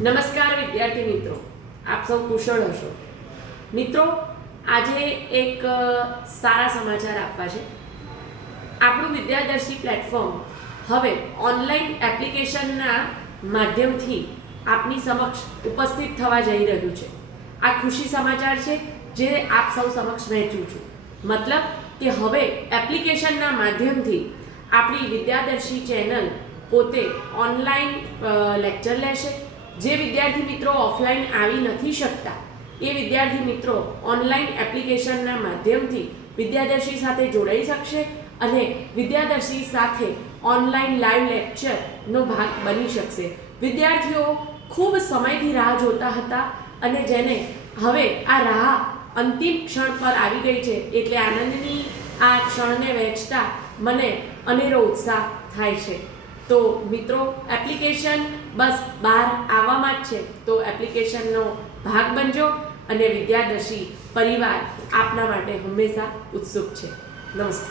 નમસ્કાર વિદ્યાર્થી મિત્રો, આપ સૌ કુશળ હશો. મિત્રો, આજે એક સારા સમાચાર આપવા છે. આપણું વિદ્યાદર્શી પ્લેટફોર્મ હવે ઓનલાઈન એપ્લિકેશનના માધ્યમથી આપની સમક્ષ ઉપસ્થિત થવા જઈ રહ્યું છે. આ ખુશી સમાચાર છે જે આપ સૌ સમક્ષ વહેંચું છું. મતલબ કે હવે એપ્લિકેશનના માધ્યમથી આપણી વિદ્યાદર્શી ચેનલ પોતે ઓનલાઈન લેક્ચર લેશે. જે વિદ્યાર્થી મિત્રો ઓફલાઈન આવી નથી શકતા એ વિદ્યાર્થી મિત્રો ઓનલાઈન એપ્લિકેશનના માધ્યમથી વિદ્યાદર્શી સાથે જોડાઈ શકશે અને વિદ્યાદર્શી સાથે ઓનલાઈન લાઈવ લેક્ચરનો ભાગ બની શકશે. વિદ્યાર્થીઓ ખૂબ સમયથી રાહ જોતા હતા અને જેને હવે આ રાહ અંતિમ ક્ષણ પર આવી ગઈ છે, એટલે આનંદની આ ક્ષણને વહેંચતા મને અનેરો ઉત્સાહ થાય છે. તો મિત્રો, એપ્લિકેશન બસ બહાર આવવામાં જ છે, તો એપ્લિકેશનનો ભાગ બનજો અને વિદ્યાદર્શી પરિવાર આપના માટે હંમેશા ઉત્સુક છે. નમસ્તે.